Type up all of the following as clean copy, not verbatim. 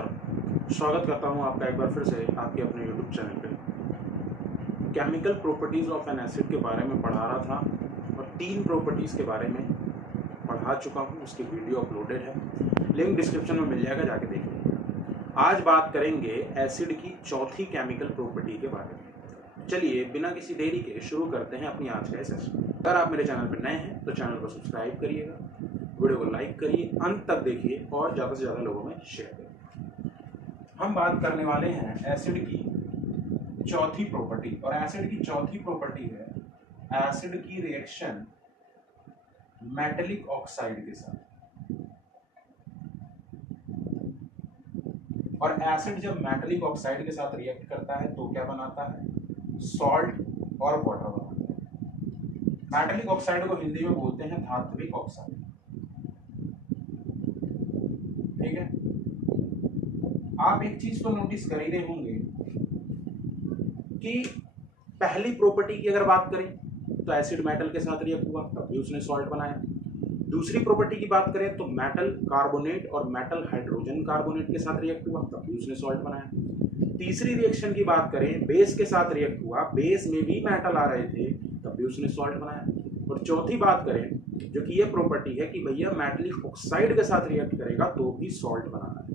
नमस्कार, स्वागत करता हूं आपका एक बार फिर से आपके अपने YouTube चैनल पे। Chemical properties of N acid के बारे में पढ़ा रहा था और 3 प्रॉपर्टीज़ के बारे में पढ़ा चुका हूं। उसकी वीडियो अपलोडेड है, लिंक डिस्क्रिप्शन में मिल जाएगा, जाके देख लीजिए। आज बात करेंगे एसिड की चौथी केमिकल प्रॉपर्टी के बारे में। चलिए बिना किसी देरी के शुरू करते हैं अपनी आज का सेशन। अगर आप मेरे चैनल पर नए हैं तो चैनल को सब्सक्राइब करिएगा, वीडियो को लाइक करिए, अंत तक देखिए और ज़्यादा से ज़्यादा लोगों में शेयर करिए। हम बात करने वाले हैं एसिड की चौथी प्रॉपर्टी, और एसिड की चौथी प्रॉपर्टी है एसिड की रिएक्शन मेटेलिक ऑक्साइड के साथ। और एसिड जब मेटेलिक ऑक्साइड के साथ रिएक्ट करता है तो क्या बनाता है? सॉल्ट और वाटर बनाता है। मेटेलिक ऑक्साइड को हिंदी में बोलते हैं धात्विक ऑक्साइड। ठीक है, आप एक चीज को नोटिस कर ही रहे होंगे कि पहली प्रॉपर्टी की अगर बात करें तो एसिड मेटल के साथ रिएक्ट हुआ तब भी उसने सॉल्ट बनाया। दूसरी प्रॉपर्टी की बात करें तो मेटल कार्बोनेट और मेटल हाइड्रोजन कार्बोनेट के साथ रिएक्ट हुआ तब भी उसने सॉल्ट बनाया। तीसरी रिएक्शन की बात करें, बेस के साथ रिएक्ट हुआ, बेस में भी मेटल आ रहे थे तब भी उसने सॉल्ट बनाया। और चौथी बात करें जो कि ये प्रॉपर्टी है कि भैया मेटेलिक ऑक्साइड के साथ रिएक्ट करेगा तो भी सॉल्ट बनाना है।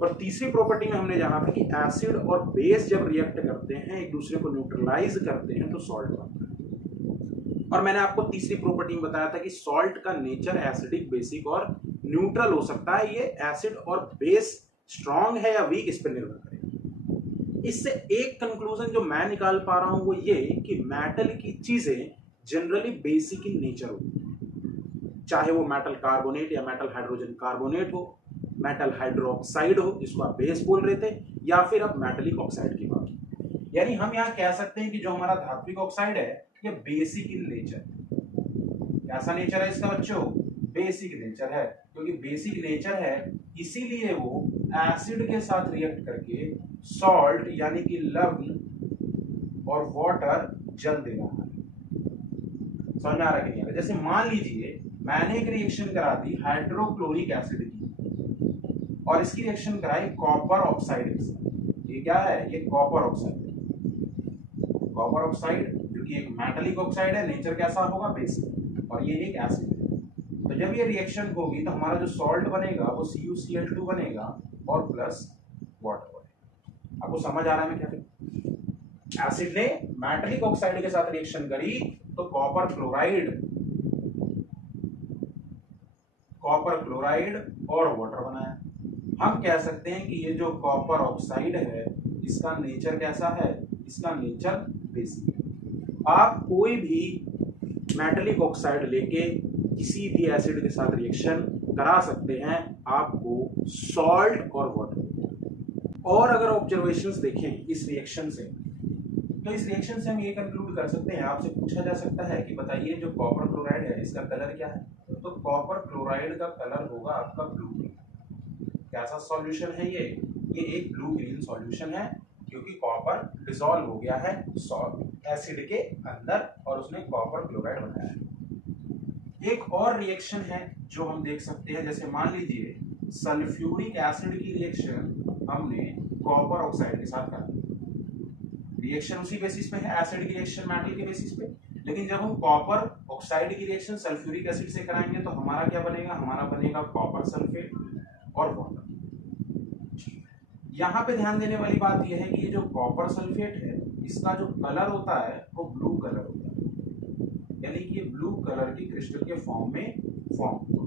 और तीसरी प्रॉपर्टी में हमने जाना था कि एसिड और बेस जब रिएक्ट करते हैं, एक दूसरे को न्यूट्रलाइज करते हैं तो सॉल्ट बनता है। और मैंने आपको तीसरी प्रॉपर्टी में बताया था कि सॉल्ट का नेचर एसिडिक, बेसिक और न्यूट्रल हो सकता है। ये एसिड और बेस स्ट्रॉन्ग है या वीक, इस पर निर्भर करेगा। इससे एक कंक्लूजन जो मैं निकाल पा रहा हूं वो ये कि मेटल की चीजें जनरली बेसिक इन नेचर होती है, चाहे वो मेटल कार्बोनेट या मेटल हाइड्रोजन कार्बोनेट हो, मेटल हाइड्रोक्साइड हो जिसको आप बेस बोल रहे थे, या फिर अब मेटेलिक ऑक्साइड की बात। यानी हम यहाँ कह सकते हैं कि जो हमारा धात्विक ऑक्साइड है ये बेसिक इन नेचर। कैसा नेचर है इसका बच्चों? बेसिक नेचर है, क्योंकि बेसिक नेचर है इसीलिए वो एसिड के साथ रिएक्ट करके सॉल्ट यानी कि लवण और वाटर जल दे रहा है। समझ में आ रहा है कि नहीं? जैसे मान लीजिए मैंने एक रिएक्शन करा दी हाइड्रोक्लोरिक एसिड की और इसकी रिएक्शन कराई कॉपर ऑक्साइड के साथ। ये क्या है? ये कॉपर ऑक्साइड है। कॉपर ऑक्साइड जो कि एक मेटेलिक ऑक्साइड है, नेचर कैसा होगा? बेसिक। और ये एक एसिड है। तो जब ये रिएक्शन होगी तो हमारा जो सॉल्ट बनेगा वो CuCl2 बनेगा और प्लस वाटर बनेगा। आपको समझ आ रहा है मैं क्या कहूं? एसिड ने मेटेलिक ऑक्साइड के साथ रिएक्शन करी तो कॉपर क्लोराइड और वाटर बनाया। हम कह सकते हैं कि ये जो कॉपर ऑक्साइड है इसका नेचर कैसा है? इसका नेचर बेसिक है। आप कोई भी मेटेलिक ऑक्साइड लेके किसी भी एसिड के साथ रिएक्शन करा सकते हैं, आपको सॉल्ट और वाटर। और अगर ऑब्जर्वेशंस देखें इस रिएक्शन से, तो इस रिएक्शन से हम ये कंक्लूड कर सकते हैं, आपसे पूछा जा सकता है कि बताइए जो कॉपर क्लोराइड है इसका कलर क्या है? तो कॉपर क्लोराइड का कलर होगा आपका ब्लू ग्रीन। कैसा सॉल्यूशन है ये? ये एक ब्लू ग्रीन सॉल्यूशन है, क्योंकि कॉपर डिसॉल्व हो गया है सॉल्ट एसिड के अंदर और उसने कॉपर क्लोराइड बनाया है। एक और रिएक्शन है जो हम देख सकते हैं, जैसे मान लीजिए सल्फ्यूरिक एसिड की रिएक्शन हमने कॉपर ऑक्साइड के साथ करा। रिएक्शन उसी बेसिस पे है, एसिड की रिएक्शन मेटल के बेसिस पे, लेकिन जब हम कॉपर ऑक्साइड की रिएक्शन सल्फ्यूरिक एसिड से कराएंगे तो हमारा क्या बनेगा? हमारा बनेगा कॉपर सल्फेट और वाटर। यहाँ पे ध्यान देने वाली बात यह है कि ये जो कॉपर सल्फेट है इसका जो कलर होता है वो ब्लू कलर होता है, यानी कि ये ब्लू कलर की क्रिस्टल के फॉर्म में फॉर्म हुआ।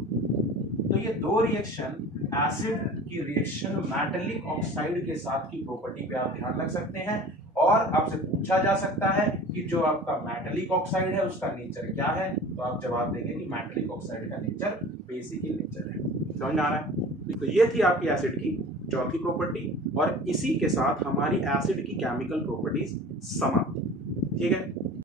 तो ये दो रिएक्शन एसिड की रिएक्शन मेटेलिक ऑक्साइड के साथ की प्रॉपर्टी पे आप ध्यान रख सकते हैं। और आपसे पूछा जा सकता है कि जो आपका मेटेलिक ऑक्साइड है उसका नेचर क्या है? तो आप जवाब देंगे कि मेटेलिक ऑक्साइड का नेचर बेसिक इन नेचर है। समझ आ रहा है? तो ये थी आपकी एसिड की चौथी प्रॉपर्टी, और इसी के साथ हमारी एसिड की केमिकल प्रॉपर्टीज समाप्त। ठीक है।